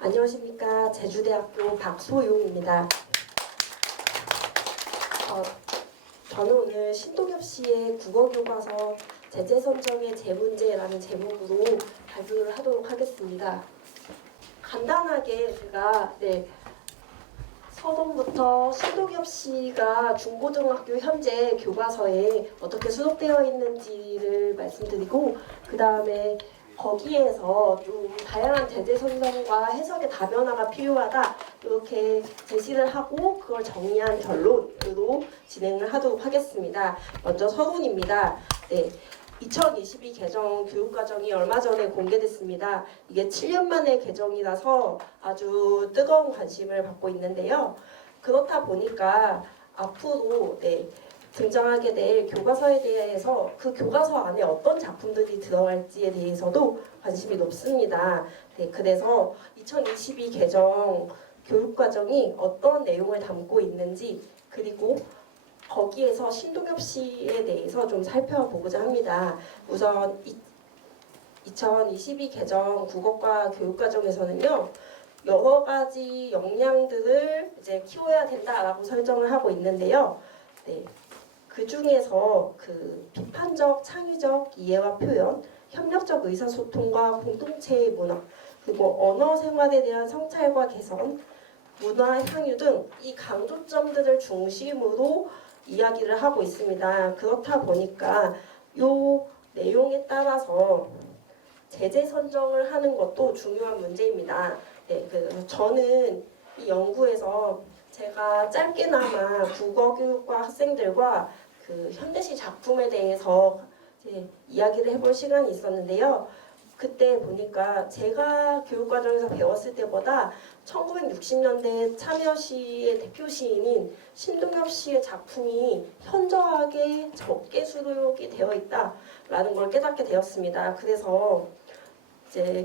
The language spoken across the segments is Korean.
안녕하십니까. 제주대학교 박소용입니다. 저는 오늘 신동엽 씨의 국어교과서 제재선정의 제문제라는 제목으로 발표를 하도록 하겠습니다. 간단하게 제가 서론부터 신동엽 씨가 중고등학교 현재 교과서에 어떻게 수록되어 있는지를 말씀드리고, 그 다음에 거기에서 좀 다양한 제재 선정과 해석의 다변화가 필요하다 이렇게 제시를 하고 그걸 정리한 결론으로 진행을 하도록 하겠습니다. 먼저 서론입니다. 2022 개정 교육과정이 얼마 전에 공개됐습니다. 이게 7년 만의 개정이라서 아주 뜨거운 관심을 받고 있는데요. 그렇다 보니까 앞으로 등장하게 될 교과서에 대해서 그 교과서 안에 어떤 작품들이 들어갈지에 대해서도 관심이 높습니다. 그래서 2022 개정 교육과정이 어떤 내용을 담고 있는지, 그리고 거기에서 신동엽 씨에 대해서 좀 살펴보고자 합니다. 우선 2022 개정 국어과 교육과정에서는요, 여러 가지 역량들을 이제 키워야 된다라고 설정을 하고 있는데요. 그 중에서 그 비판적, 창의적 이해와 표현, 협력적 의사소통과 공동체의 문화, 그리고 언어 생활에 대한 성찰과 개선, 문화 향유 등 이 강조점들을 중심으로 이야기를 하고 있습니다. 그렇다 보니까 이 내용에 따라서 제재 선정을 하는 것도 중요한 문제입니다. 그래서 저는 이 연구에서 제가 짧게나마 국어교육과 학생들과 그 현대시 작품에 대해서 이야기를 해볼 시간이 있었는데요. 그때 보니까 제가 교육과정에서 배웠을 때보다 1960년대 참여시의 대표 시인인 신동엽 씨의 작품이 현저하게 적게 수록이 되어 있다라는 걸 깨닫게 되었습니다. 그래서 이제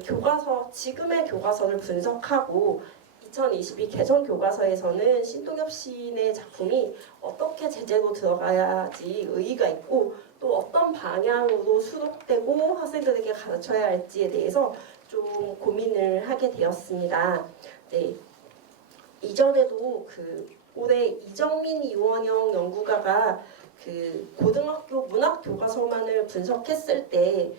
지금의 교과서를 분석하고 2022 개정 교과서에서는 신동엽 시인의 작품이 어떻게 제재로 들어가야지 의의가 있고 또 어떤 방향으로 수록되고 학생들에게 가르쳐야 할지에 대해서 좀 고민을 하게 되었습니다. 이전에도 올해 이정민 이원영 연구가가 고등학교 문학 교과서만을 분석했을 때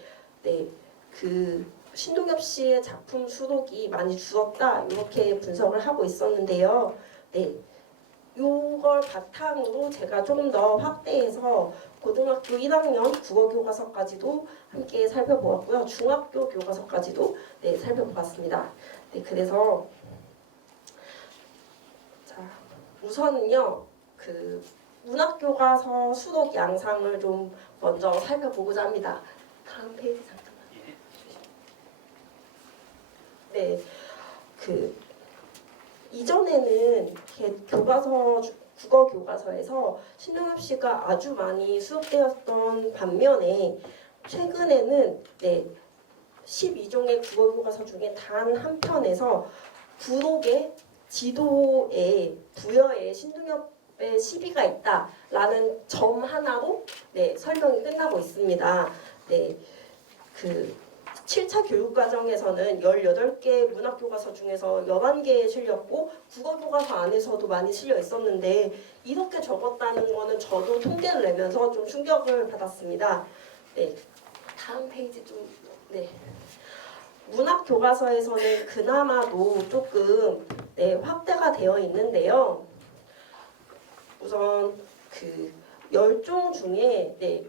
신동엽 씨의 작품 수록이 많이 줄었다 이렇게 분석을 하고 있었는데요. 이걸 바탕으로 제가 조금 더 확대해서 고등학교 1학년 국어교과서까지도 함께 살펴보았고요. 중학교 교과서까지도 살펴보았습니다. 그래서 우선은요, 문학교과서 수록 양상을 좀 먼저 살펴보고자 합니다. 다음 페이지 잠깐만. 이전에는 국어 교과서에서 신동엽 씨가 아주 많이 수록되었던 반면에 최근에는 12종의 국어 교과서 중에 단 한 편에서 부록의 지도에 부여에 신동엽의 시비가 있다라는 점 하나로 설명이 끝나고 있습니다. 7차 교육과정에서는 18개 문학교과서 중에서 11개에 실렸고 국어교과서 안에서도 많이 실려 있었는데 이렇게 적었다는 거는 저도 통계를 내면서 좀 충격을 받았습니다. 다음 페이지 좀 문학교과서에서는 그나마도 조금 확대가 되어 있는데요. 우선 10종 중에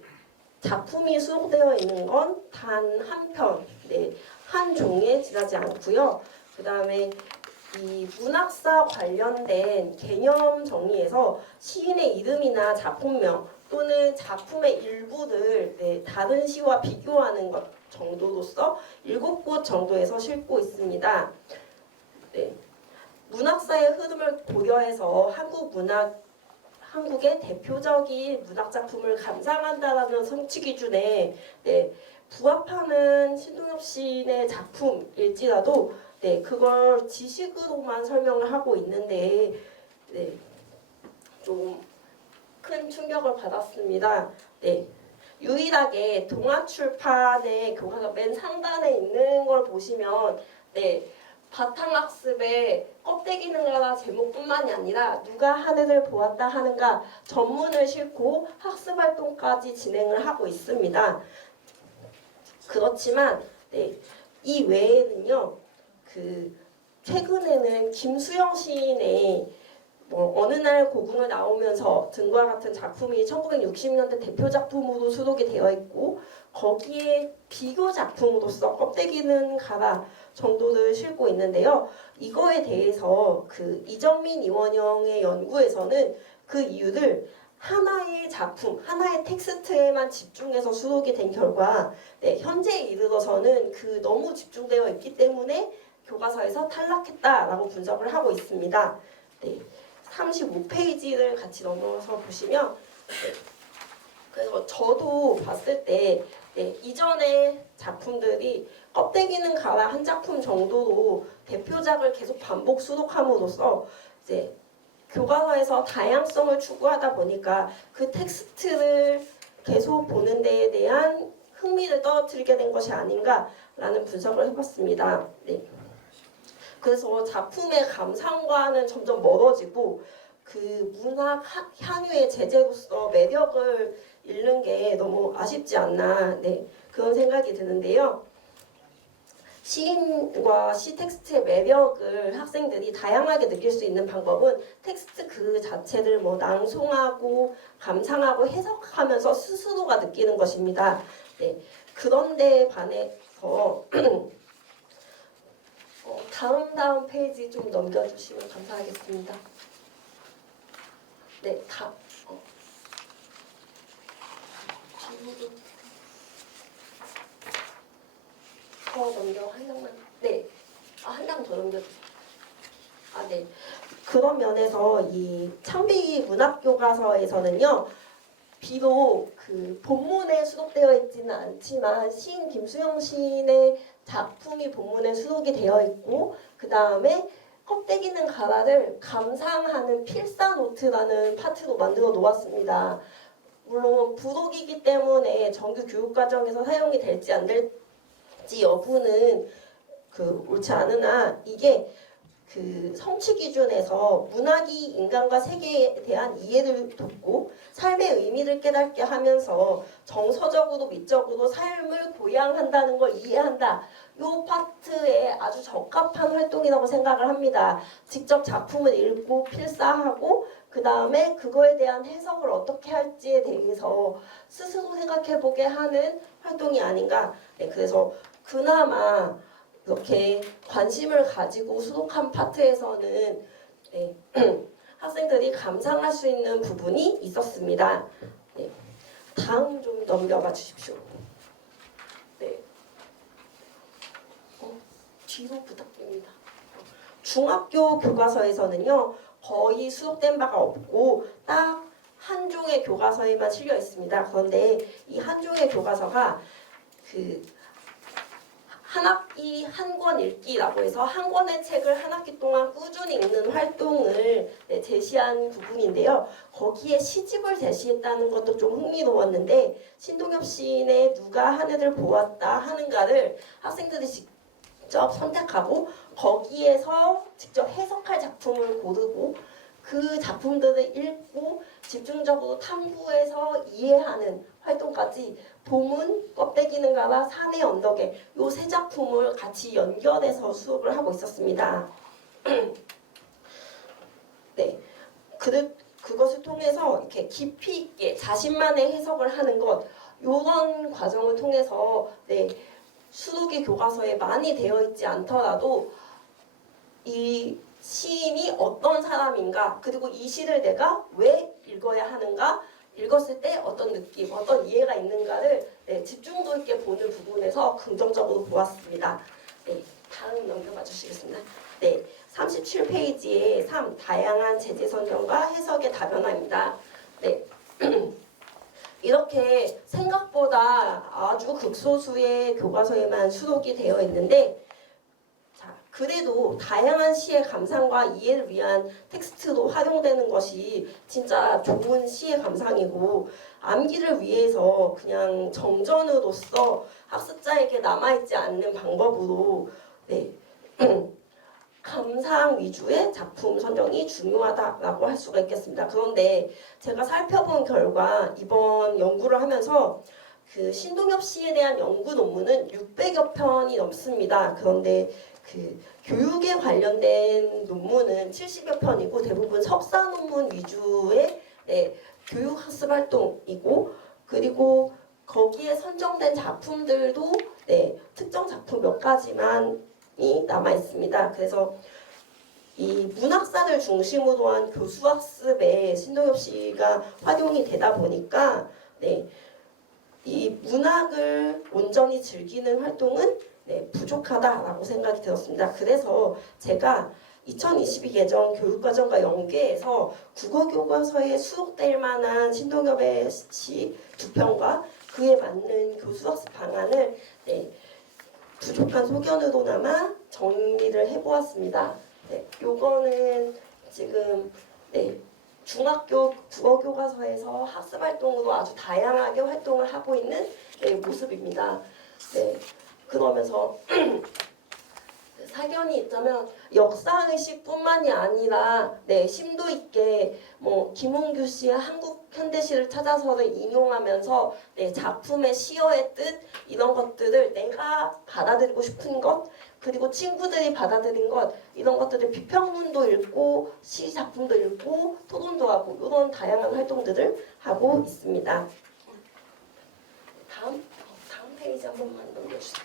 작품이 수록되어 있는 건 단 한 편, 한 종에 지나지 않고요. 그 다음에 이 문학사 관련된 개념 정리에서 시인의 이름이나 작품명 또는 작품의 일부를 다른 시와 비교하는 것 정도로서 7곳 정도에서 실고 있습니다. 문학사의 흐름을 고려해서 한국의 대표적인 문학작품을 감상한다라는 성취 기준에 부합하는 신동엽 시인의 작품일지라도 그걸 지식으로만 설명을 하고 있는데 좀 큰 충격을 받았습니다. 유일하게 동아출판의 교과서 맨 상단에 있는 걸 보시면 바탕학습의 껍데기는 가라 제목뿐만이 아니라 누가 하늘을 보았다 하는가 전문을 싣고 학습활동까지 진행을 하고 있습니다. 그렇지만 이 외에는요, 최근에는 김수영 시인의 어느 날 고궁을 나오면서 등과 같은 작품이 1960년대 대표 작품으로 수록이 되어 있고, 거기에 비교 작품으로서 껍데기는 가라 정도를 싣고 있는데요. 이거에 대해서 이정민 이원영의 연구에서는 그 이유를 하나의 작품, 하나의 텍스트에만 집중해서 수록이 된 결과 현재에 이르러서는 너무 집중되어 있기 때문에 교과서에서 탈락했다라고 분석을 하고 있습니다. 35페이지를 같이 넘어서 보시면 그래서 저도 봤을 때 이전의 작품들이 껍데기는 가라 한 작품 정도로 대표작을 계속 반복 수록함으로써 이제 교과서에서 다양성을 추구하다 보니까 그 텍스트를 계속 보는 데에 대한 흥미를 떨어뜨리게 된 것이 아닌가라는 분석을 해봤습니다. 그래서 작품의 감상과는 점점 멀어지고 문학 향유의 제재로서 매력을 잃는 게 너무 아쉽지 않나 그런 생각이 드는데요. 시인과 시 텍스트의 매력을 학생들이 다양하게 느낄 수 있는 방법은 텍스트 그 자체를 낭송하고 감상하고 해석하면서 스스로가 느끼는 것입니다. 그런데 반해서 다음 페이지 좀 넘겨주시면 감사하겠습니다. 더 넘겨 한 장만. 한 장 더 넘겨주세요. 그런 면에서 이 창비 문학교과서에서는요, 비록 본문에 수록되어 있지는 않지만 시인 김수영 시인의 작품이 본문에 수록이 되어 있고, 그 다음에 껍데기는 가라를 감상하는 필사 노트라는 파트로 만들어 놓았습니다. 물론 부록이기 때문에 정규 교육과정에서 사용이 될지 안 될지 여부는 옳지 않으나, 이게 성취 기준에서 문학이 인간과 세계에 대한 이해를 돕고 삶의 의미를 깨닫게 하면서 정서적으로 미적으로 삶을 고양한다는 걸 이해한다. 이 파트에 아주 적합한 활동이라고 생각을 합니다. 직접 작품을 읽고 필사하고 그 다음에 그거에 대한 해석을 어떻게 할지에 대해서 스스로 생각해보게 하는 활동이 아닌가. 그래서 그나마 이렇게 관심을 가지고 수록한 파트에서는 학생들이 감상할 수 있는 부분이 있었습니다. 다음 좀 넘겨봐 주십시오. 뒤로 부탁드립니다. 중학교 교과서에서는요, 거의 수록된 바가 없고 딱 한 종의 교과서에만 실려 있습니다. 그런데 이 한 종의 교과서가 한 학기 한 권 읽기라고 해서 한 권의 책을 한 학기 동안 꾸준히 읽는 활동을 제시한 부분인데요. 거기에 시집을 제시했다는 것도 좀 흥미로웠는데, 신동엽 시인의 누가 하늘을 보았다 하는가를 학생들이 직접 선택하고 거기에서 직접 해석할 작품을 고르고 그 작품들을 읽고 집중적으로 탐구해서 이해하는 활동까지 봄은 껍데기는 가라 산의 언덕에 요 세 작품을 같이 연결해서 수업을 하고 있었습니다. 그것을 통해서 이렇게 깊이 있게 자신만의 해석을 하는 것, 이런 과정을 통해서 수록이 교과서에 많이 되어 있지 않더라도 이 시인이 어떤 사람인가, 그리고 이 시를 내가 왜 읽어야 하는가, 읽었을 때 어떤 느낌, 어떤 이해가 있는가를 집중도 있게 보는 부분에서 긍정적으로 보았습니다. 다음 넘겨봐 주시겠습니다. 37페이지에 3. 다양한 제재 선정과 해석의 다변화입니다. 이렇게 생각보다 아주 극소수의 교과서에만 수록이 되어 있는데, 그래도 다양한 시의 감상과 이해를 위한 텍스트로 활용되는 것이 진짜 좋은 시의 감상이고, 암기를 위해서 그냥 정전으로서 학습자에게 남아있지 않는 방법으로 감상 위주의 작품 선정이 중요하다라고 할 수가 있겠습니다. 그런데 제가 살펴본 결과 이번 연구를 하면서 그 신동엽 씨에 대한 연구 논문은 600여 편이 넘습니다. 그런데 그 교육에 관련된 논문은 70여 편이고 대부분 석사 논문 위주의 교육학습 활동이고, 그리고 거기에 선정된 작품들도 특정 작품 몇 가지만이 남아 있습니다. 그래서 이 문학산을 중심으로 한 교수학습에 신동엽 씨가 활용이 되다 보니까 이 문학을 온전히 즐기는 활동은 부족하다라고 생각이 들었습니다. 그래서 제가 2022 개정 교육과정과 연계해서 국어교과서에 수록될 만한 신동엽의 시 두 편과 그에 맞는 교수학습 방안을 부족한 소견으로나마 정리를 해보았습니다. 요거는 지금 중학교 국어교과서에서 학습활동으로 아주 다양하게 활동을 하고 있는 모습입니다. 그러면서 사견이 있자면 역사의식뿐만이 아니라 심도 있게 뭐 김홍규 씨의 한국 현대시를 찾아서를 인용하면서 작품의 시어의 뜻 이런 것들을 내가 받아들이고 싶은 것, 그리고 친구들이 받아들인 것, 이런 것들을 비평문도 읽고 시 작품도 읽고 토론도 하고 이런 다양한 활동들을 하고 있습니다. 다음 페이지 한 번만 넘겨주세요.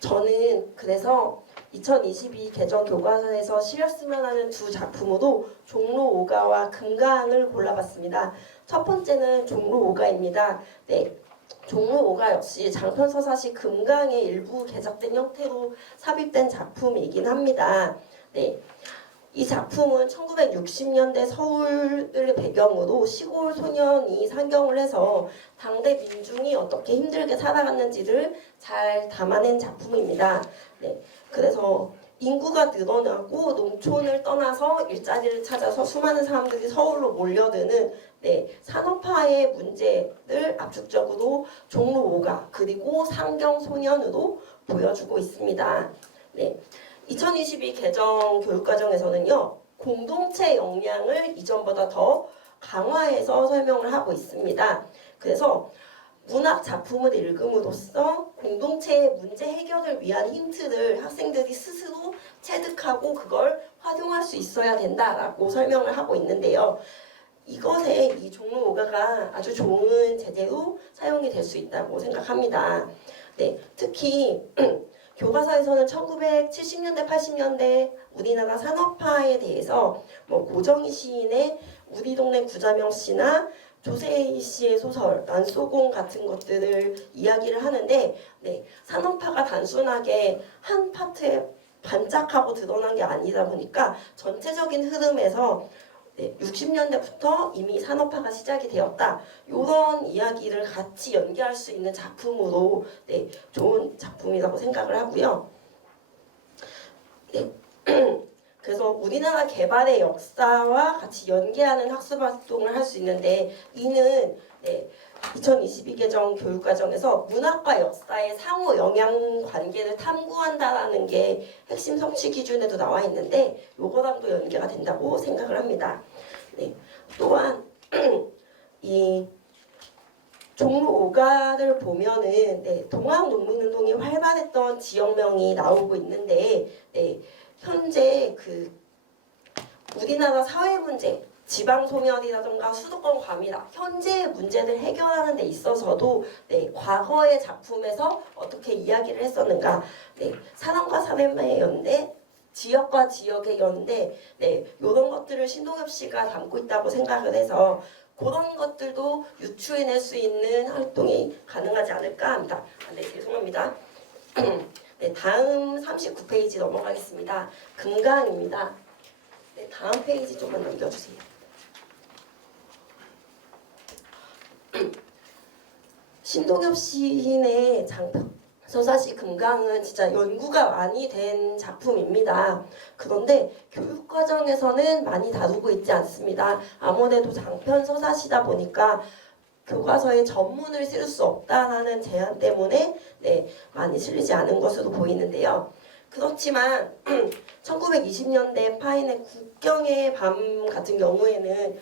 저는 그래서 2022 개정 교과서에서 실렸으면 하는 두 작품으로 종로 5가와 금강을 골라봤습니다. 첫 번째는 종로 5가입니다. 종로 5가 역시 장편서사시 금강의 일부 개작된 형태로 삽입된 작품이긴 합니다. 이 작품은 1960년대 서울을 배경으로 시골 소년이 상경을 해서 당대 민중이 어떻게 힘들게 살아갔는지를 잘 담아낸 작품입니다. 그래서 인구가 늘어나고 농촌을 떠나서 일자리를 찾아서 수많은 사람들이 서울로 몰려드는 산업화의 문제를 압축적으로 종로 5가 그리고 상경 소년으로 보여주고 있습니다. 2022 개정 교육과정에서는요, 공동체 역량을 이전보다 더 강화해서 설명을 하고 있습니다. 그래서 문학 작품을 읽음으로써 공동체의 문제 해결을 위한 힌트를 학생들이 스스로 체득하고 그걸 활용할 수 있어야 된다라고 설명을 하고 있는데요. 이것에 이 종로 5가가 아주 좋은 제재로 사용이 될 수 있다고 생각합니다. 특히 교과서에서는 1970년대, 80년대 우리나라 산업화에 대해서 뭐 고정희 시인의 우리 동네 구자명 씨나 조세희 씨의 소설 난소공 같은 것들을 이야기를 하는데 산업화가 단순하게 한 파트에 반짝하고 드러난 게 아니다 보니까 전체적인 흐름에서 60년대부터 이미 산업화가 시작이 되었다. 이런 이야기를 같이 연계할 수 있는 작품으로 좋은 작품이라고 생각을 하고요. 그래서 우리나라 개발의 역사와 같이 연계하는 학습 활동을 할 수 있는데 이는 2022 개정 교육과정에서 문학과 역사의 상호 영향 관계를 탐구한다라는 게 핵심 성취 기준에도 나와 있는데 요거랑도 연계가 된다고 생각을 합니다. 또한 이 종로 5가를 보면은 동학 농민운동이 활발했던 지역명이 나오고 있는데 현재 그 우리나라 사회 문제, 지방 소멸이라든가 수도권 과밀화, 현재의 문제를 해결하는 데 있어서도 과거의 작품에서 어떻게 이야기를 했었는가, 사람과 사람의 연대, 지역과 지역의 연대, 이런 것들을 신동엽 씨가 담고 있다고 생각을 해서 그런 것들도 유추해낼 수 있는 활동이 가능하지 않을까 합니다. 죄송합니다. 다음 39페이지 넘어가겠습니다. 금강입니다. 다음 페이지 조금만 넘겨주세요. 신동엽 시인의 장편서사시 금강은 진짜 연구가 많이 된 작품입니다. 그런데 교육과정에서는 많이 다루고 있지 않습니다. 아무래도 장편서사시다 보니까 교과서에 전문을 쓸 수 없다라는 제한 때문에 많이 실리지 않은 것으로 보이는데요. 그렇지만 1920년대 파인의 국경의 밤 같은 경우에는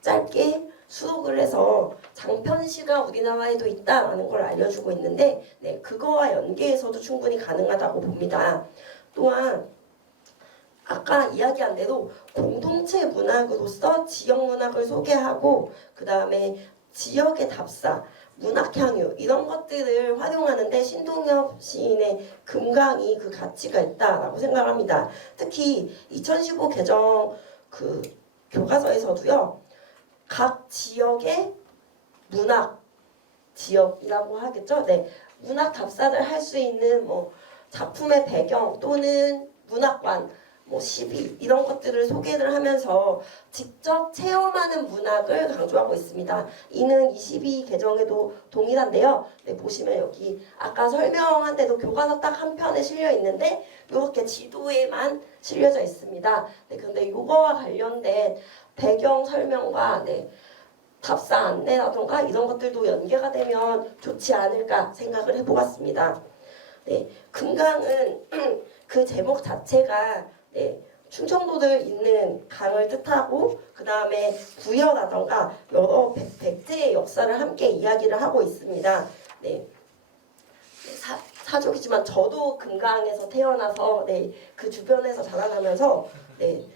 짧게 수록을 해서 장편시가 우리나라에도 있다라는 걸 알려주고 있는데 그거와 연계해서도 충분히 가능하다고 봅니다. 또한 아까 이야기한 대로 공동체 문학으로서 지역 문학을 소개하고 그 다음에 지역의 답사, 문학 향유 이런 것들을 활용하는데 신동엽 시인의 금강이 그 가치가 있다라고 생각합니다. 특히 2015 개정 그 교과서에서도요. 각 지역의 문학 지역이라고 하겠죠. 문학 답사를 할 수 있는 작품의 배경 또는 문학관 시비 이런 것들을 소개를 하면서 직접 체험하는 문학을 강조하고 있습니다. 이는 22 개정에도 동일한데요. 보시면 여기 아까 설명한 데도 교과서 딱 한 편에 실려 있는데 이렇게 지도에만 실려져 있습니다. 근데 이거와 관련된 배경 설명과 답사 안내라던가 이런 것들도 연계가 되면 좋지 않을까 생각을 해보았습니다. 금강은 그 제목 자체가 충청도를 잇는 강을 뜻하고 그 다음에 부여라던가 여러 백제의 역사를 함께 이야기를 하고 있습니다. 사족이지만 저도 금강에서 태어나서 그 주변에서 자라나면서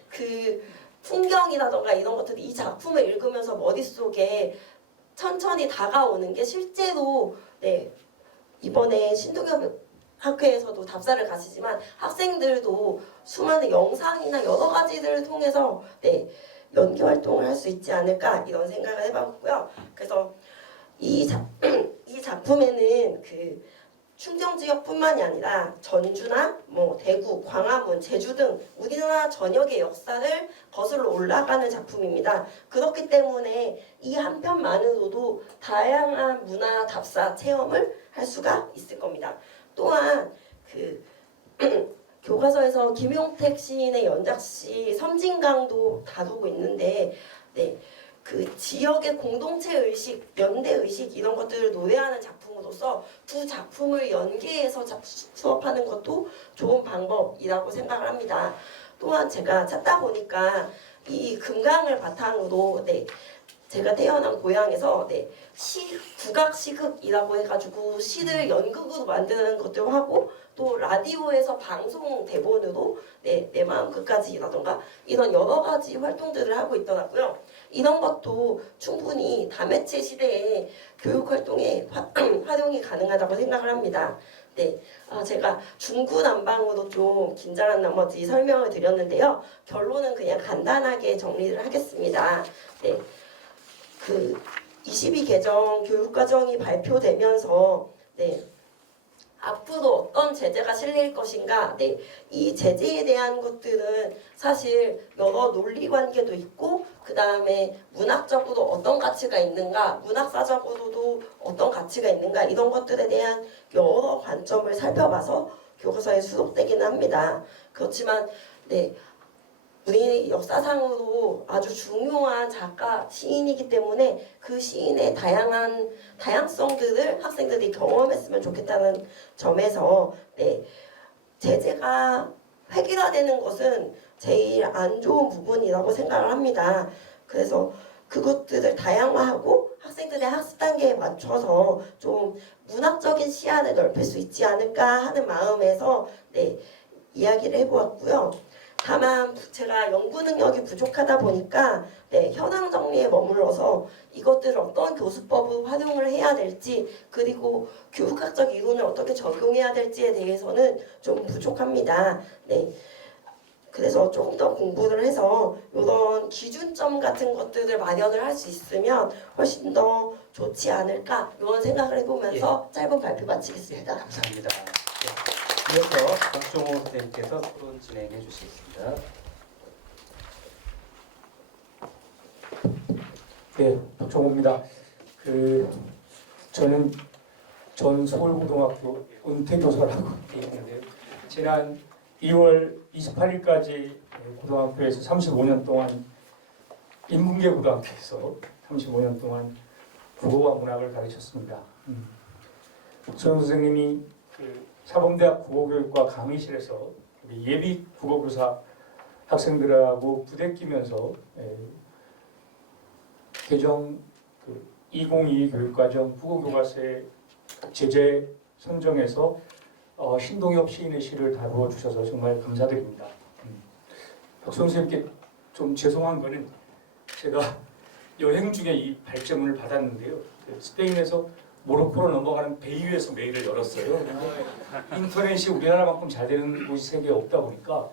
그 풍경이라던가 이런 것들이 이 작품을 읽으면서 머릿속에 천천히 다가오는 게 실제로 이번에 신동엽 학회에서도 답사를 가시지만 학생들도 수많은 영상이나 여러 가지들을 통해서 연기 활동을 할 수 있지 않을까 이런 생각을 해봤고요. 그래서 이 작품에는 그 충청 지역뿐만이 아니라 전주나 대구, 광화문, 제주 등 우리나라 전역의 역사를 거슬러 올라가는 작품입니다. 그렇기 때문에 이 한 편만으로도 다양한 문화 답사 체험을 할 수가 있을 겁니다. 또한 그 교과서에서 김용택 시인의 연작시 섬진강도 다루고 있는데 그 지역의 공동체 의식, 연대 의식 이런 것들을 노래하는 작품으로서 두 작품을 연계해서 수업하는 것도 좋은 방법이라고 생각을 합니다. 또한 제가 찾다 보니까 이 금강을 바탕으로 제가 태어난 고향에서 국악 시극이라고 해가지고 시를 연극으로 만드는 것도 하고 또 라디오에서 방송 대본으로 내 마음 끝까지라던가 이런 여러 가지 활동들을 하고 있더라고요. 이런 것도 충분히 다매체 시대의 교육 활동에 활용이 가능하다고 생각을 합니다. 제가 중구난방으로 좀 긴장한 나머지 설명을 드렸는데요. 결론은 그냥 간단하게 정리를 하겠습니다. 그 22 개정 교육과정이 발표되면서 앞으로 어떤 제재가 실릴 것인가 이 제재에 대한 것들은 사실 여러 논리관계도 있고 그 다음에 문학적으로 어떤 가치가 있는가 문학사적으로도 어떤 가치가 있는가 이런 것들에 대한 여러 관점을 살펴봐서 교과서에 수록되기는 합니다. 그렇지만 우리 역사상으로 아주 중요한 작가, 시인이기 때문에 그 시인의 다양성들을 학생들이 경험했으면 좋겠다는 점에서 제재가 획일화되는 것은 제일 안 좋은 부분이라고 생각을 합니다. 그래서 그것들을 다양화하고 학생들의 학습 단계에 맞춰서 좀 문학적인 시야를 넓힐 수 있지 않을까 하는 마음에서 이야기를 해보았고요. 다만 제가 연구 능력이 부족하다 보니까 현황 정리에 머물러서 이것들을 어떤 교수법으로 활용을 해야 될지 그리고 교육학적 이론을 어떻게 적용해야 될지에 대해서는 좀 부족합니다. 그래서 조금 더 공부를 해서 이런 기준점 같은 것들을 마련을 할 수 있으면 훨씬 더 좋지 않을까 이런 생각을 해보면서 짧은 발표 마치겠습니다. 감사합니다. 이어서 박종호 선생님께서 토론 진행해 주시겠습니다. 박종호입니다. 저는 전 서울고등학교 은퇴교사라고 있는데요. 지난 2월 28일까지 고등학교에서 35년 동안 인문계 고등학교에서 35년 동안 국어와 문학을 가르쳤습니다. 박소영 선생님이 그 사범대학 국어교육과 강의실에서 예비 국어교사 학생들하고 부대끼면서 개정 2022 교육과정 국어교과서의 제재 선정에서 신동엽 시인의 시를 다루어 주셔서 정말 감사드립니다. 박소영 선생님께 좀 죄송한 거는 제가 여행 중에 이 발제문을 받았는데요. 스페인에서 모로코로 넘어가는 배 위에서 메일을 열었어요. 근데 인터넷이 우리나라만큼 잘 되는 곳이 세계에 없다 보니까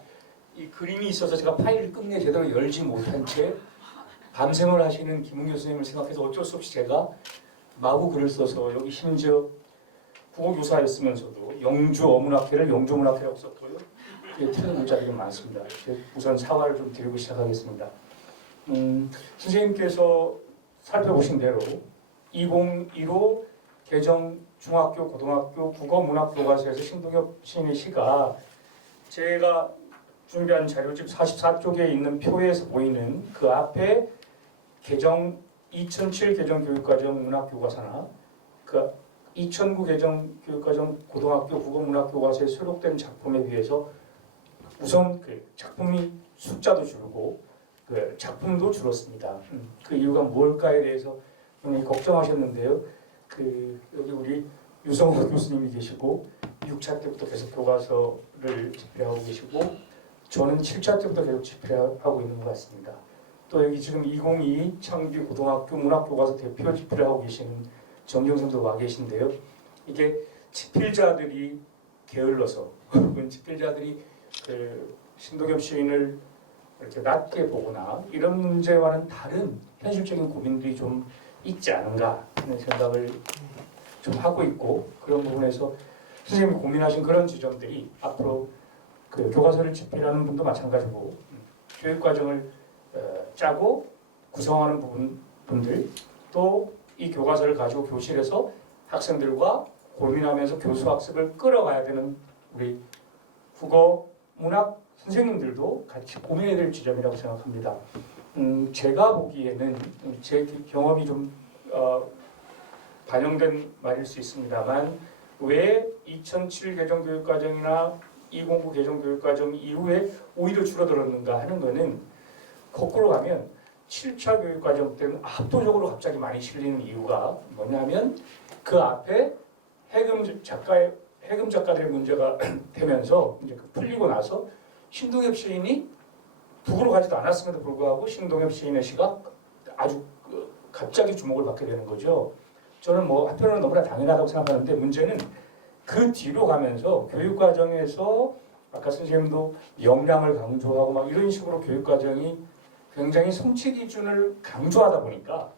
이 그림이 있어서 제가 파일을 끝내 제대로 열지 못한 채 밤샘을 하시는 김웅교 선생님을 생각해서 어쩔 수 없이 제가 마구 글을 써서 여기 심지어 국어교사였으면서도 영주 어문학회를 영조문학회라고 썼고요. 틀린 문자들이 많습니다. 우선 사과를 좀 드리고 시작하겠습니다. 선생님께서 살펴보신 대로 2015 개정 중학교 고등학교 국어문학 교과서에서 신동엽 시인의 시가 제가 준비한 자료집 44쪽에 있는 표에서 보이는 그 앞에 개정 2007 개정 교육과정 문학교과서나 그 2009 개정 교육과정 고등학교 국어문학 교과서에 수록된 작품에 비해서 우선 그 작품이 숫자도 줄고 그 작품도 줄었습니다. 그 이유가 뭘까에 대해서 굉장히 걱정하셨는데요. 그 여기 우리 유성호 교수님이 계시고 6차 때부터 계속 교과서를 집필하고 계시고 저는 7차 때부터 계속 집필하고 있는 것 같습니다. 또 여기 지금 2022 창규 고등학교 문학교과서 대표 집필을 하고 계시는 정경선도 와 계신데요. 이게 집필자들이 게을러서 혹은 집필자들이 그 신동엽 시인을 이렇게 낮게 보거나 이런 문제와는 다른 현실적인 고민들이 좀 있지 않은가 하는 생각을 좀 하고 있고 그런 부분에서 선생님이 고민하신 그런 지점들이 앞으로 그 교과서를 집필하는 분도 마찬가지고 교육과정을 짜고 구성하는 분들 또 이 교과서를 가지고 교실에서 학생들과 고민하면서 교수 학습을 끌어가야 되는 우리 국어 문학 선생님들도 같이 고민해야 될 지점이라고 생각합니다. 제가 보기에는 제 경험이 좀 반영된 말일 수 있습니다만 왜 2007 개정 교육과정이나 2009 개정 교육과정 이후에 오히려 줄어들었는가 하는 것은 거꾸로 가면 7차 교육과정 때는 압도적으로 갑자기 많이 실리는 이유가 뭐냐면 그 앞에 해금 작가들의 문제가 되면서 이제 풀리고 나서 신동엽 시인이 북으로 가지도 않았음에도 불구하고 신동엽 시인의 시가 아주 갑자기 주목을 받게 되는 거죠. 저는 뭐 한편으로는 너무나 당연하다고 생각하는데 문제는 그 뒤로 가면서 교육과정에서 아까 선생님도 역량을 강조하고 막 이런 식으로 교육과정이 굉장히 성취 기준을 강조하다 보니까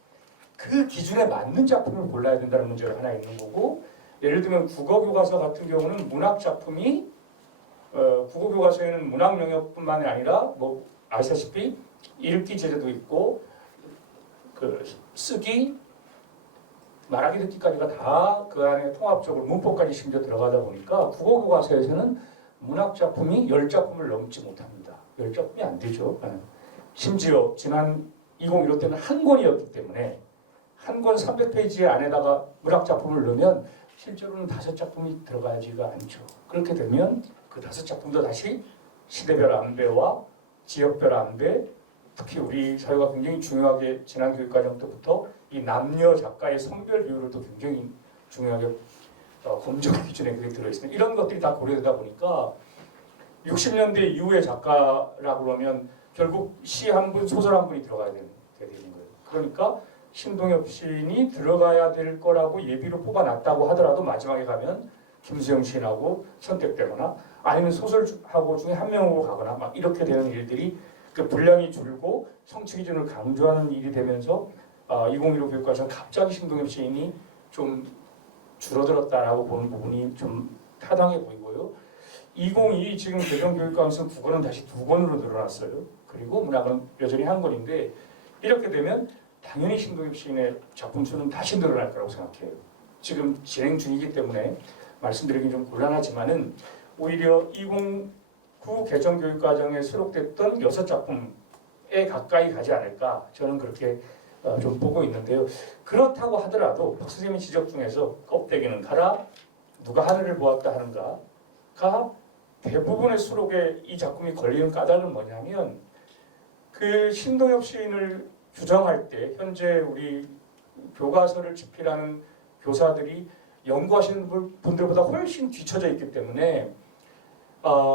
그 기준에 맞는 작품을 골라야 된다는 문제가 하나 있는 거고 예를 들면 국어교과서 같은 경우는 문학 작품이 국어교과서에는 문학 영역뿐만이 아니라 뭐 아시다시피 읽기 제재도 있고 그 쓰기 말하기 듣기까지가 다 그 안에 통합적으로 문법까지 심지어 들어가다 보니까 국어교과서에서는 문학 작품이 10작품을 넘지 못합니다. 10작품이 안 되죠. 심지어 지난 2015 때는 한 권이었기 때문에 한 권 300페이지 안에다가 문학 작품을 넣으면 실제로는 5작품이 들어가지가 않죠. 그렇게 되면 그 5작품도 다시 시대별 안배와 지역별 안배, 특히 우리 사회가 굉장히 중요하게 지난 교육과정 때부터 이 남녀 작가의 성별 비율을 또 굉장히 중요하게 검정 기준에 그게 들어있습니다. 이런 것들이 다 고려되다 보니까 60년대 이후의 작가라고 그러면 결국 시 한 분, 소설 한 분이 들어가야 되는 거예요. 그러니까 신동엽 시인이 들어가야 될 거라고 예비로 뽑아놨다고 하더라도 마지막에 가면 김수영 시인하고 선택되거나 아니면 소설하고 중에 한 명으로 가거나 막 이렇게 되는 일들이 그 분량이 줄고 성취 기준을 강조하는 일이 되면서 2015 교육과정 갑자기 신동엽 시인이 좀 줄어들었다라고 보는 부분이 좀 타당해 보이고요. 2022 지금 개정 교육과정에서 국어는 다시 2권으로 늘어났어요. 그리고 문학은 여전히 한 권인데 이렇게 되면 당연히 신동엽 시인의 작품 수는 다시 늘어날 거라고 생각해요. 지금 진행 중이기 때문에 말씀드리기 좀 곤란하지만은 오히려 2009 개정 교육과정에 수록됐던 6작품에 가까이 가지 않을까 저는 그렇게 좀 보고 있는데요. 그렇다고 하더라도 박 선생님의 지적 중에서 껍데기는 가라, 누가 하늘을 보았다 하는가가 대부분의 수록에 이 작품이 걸리는 까닭은 뭐냐면 그 신동엽 시인을 규정할 때 현재 우리 교과서를 집필하는 교사들이 연구하시는 분들보다 훨씬 뒤처져 있기 때문에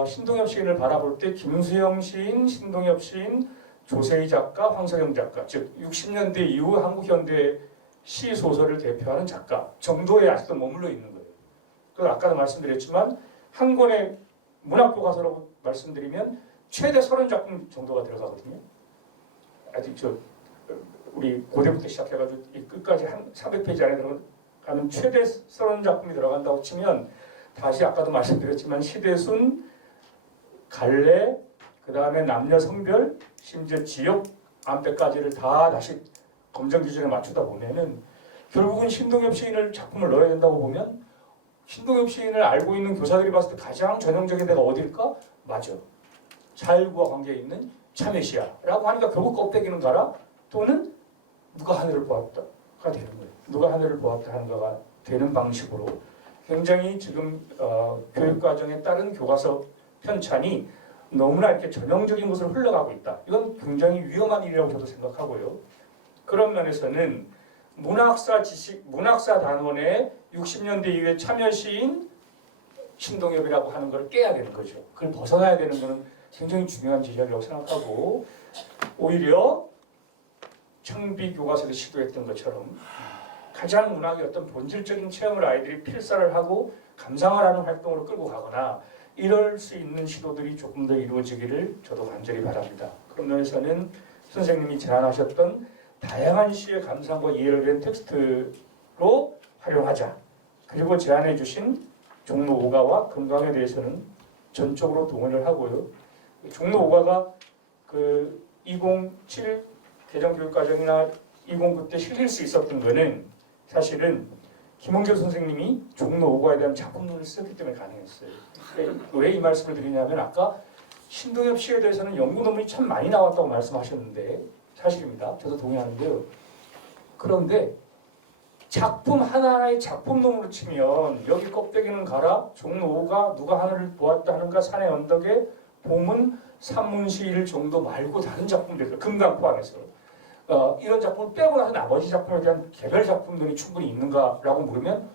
신동엽 시인을 바라볼 때 김수영 시인, 신동엽 시인, 조세희 작가, 황석영 작가, 즉 60년대 이후 한국 현대 시 소설을 대표하는 작가 정도에 아직도 머물러 있는 거예요. 그 아까도 말씀드렸지만 한 권의 문학 교과서라고 말씀드리면 최대 30작품 정도가 들어가거든요. 아직 우리 고대부터 시작해가지고 이 끝까지 한 300페이지 안에 들어가는 최대 30작품이 들어간다고 치면 다시 아까도 말씀드렸지만 시대순, 갈래, 그 다음에 남녀 성별, 심지어 지역 안배까지를 다 다시 검정 기준에 맞추다 보면은 결국은 신동엽 시인을 작품을 넣어야 된다고 보면 신동엽 시인을 알고 있는 교사들이 봤을 때 가장 전형적인 데가 어딜까? 맞아. 자율과 관계에 있는 참여시야라고 하니까 결국 껍데기는 가라 또는 누가 하늘을 보았다가 되는 거예요. 누가 하늘을 보았다 하는가가 되는 방식으로 굉장히 지금 교육과정에 따른 교과서 편찬이 너무나 이렇게 전형적인 것으로 흘러가고 있다. 이건 굉장히 위험한 일이라고 저도 생각하고요. 그런 면에서는 문학사 단원의 60년대 이후의 참여시인 신동엽이라고 하는 걸 깨야 되는 거죠. 그걸 벗어나야 되는 것은 굉장히 중요한 지적이라고 생각하고 오히려 청비 교과서를 시도했던 것처럼 가장 문학의 어떤 본질적인 체험을 아이들이 필사를 하고 감상을 하는 활동으로 끌고 가거나 이럴 수 있는 시도들이 조금 더 이루어지기를 저도 간절히 바랍니다. 그런 면에서는 선생님이 제안하셨던 다양한 시의 감상과 이해를 위한 텍스트로 활용하자. 그리고 제안해 주신 종로 5가와 금강에 대해서는 전적으로 동의를 하고요. 종로 5가가 그 2007 개정교육과정이나 2009 때 실릴 수 있었던 거는 사실은 김홍길 선생님이 종로 5가에 대한 작품론을 썼기 때문에 가능했어요. 왜 이 말씀을 드리냐면 아까 신동엽 시에 대해서는 연구 논문이 참 많이 나왔다고 말씀하셨는데 사실입니다. 저도 동의하는데요. 그런데 작품 하나하나의 작품 논문으로 치면 여기 껍데기는 가라, 종로 5가 누가 하늘을 보았다 하는가, 산의 언덕에 봄은 산문시일 정도 말고 다른 작품들, 금강 포함해서 이런 작품을 빼고 나서 나머지 작품에 대한 개별 작품들이 충분히 있는가라고 물으면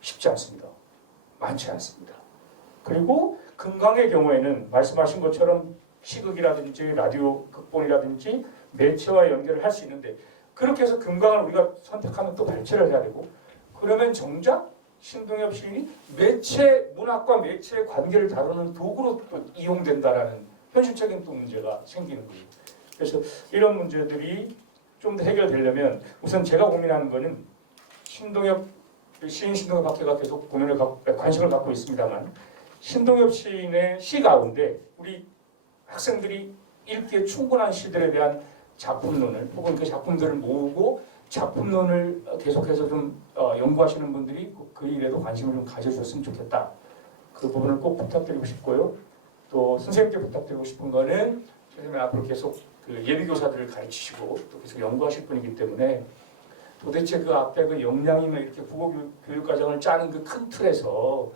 쉽지 않습니다. 많지 않습니다. 그리고 금강의 경우에는 말씀하신 것처럼 시극이라든지 라디오 극본이라든지 매체와 연결을 할 수 있는데 그렇게 해서 금강을 우리가 선택하면 또 발췌를 해야 되고 그러면 정작 신동엽 시인이 문학과 매체의 관계를 다루는 도구로 또 이용된다라는 현실적인 또 문제가 생기는 거예요. 그래서 이런 문제들이 좀 더 해결되려면 우선 제가 고민하는 거는 신동엽 학회가 계속 관심을 갖고 있습니다만 신동엽 시인의 시 가운데 우리 학생들이 읽기에 충분한 시들에 대한 작품론을 혹은 그 작품들을 모으고 작품론을 계속해서 좀 연구하시는 분들이 그 일에도 관심을 좀 가져주셨으면 좋겠다. 그 부분을 꼭 부탁드리고 싶고요. 또 선생님께 부탁드리고 싶은 거는 선생님이 앞으로 계속 그 예비교사들을 가르치시고 또 계속 연구하실 분이기 때문에 도대체 그 앞에 그 역량이나 이렇게 국어교육과정을 짜는 그 큰 틀에서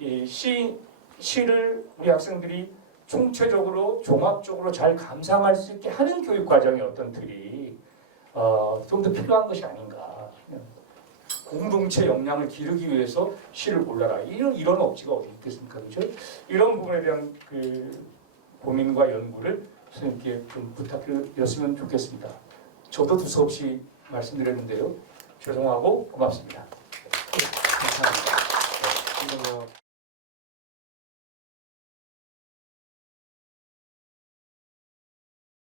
이 시를 우리 학생들이 총체적으로 종합적으로 잘 감상할 수 있게 하는 교육과정의 어떤 틀이 좀 더 필요한 것이 아닌가. 공동체 역량을 기르기 위해서 시를 골라라. 이런 억지가 어디 있겠습니까? 그렇죠? 이런 부분에 대한 그 고민과 연구를 선생님께 좀 부탁드렸으면 좋겠습니다. 저도 두서없이 말씀드렸는데요. 죄송하고 고맙습니다. 감사합니다.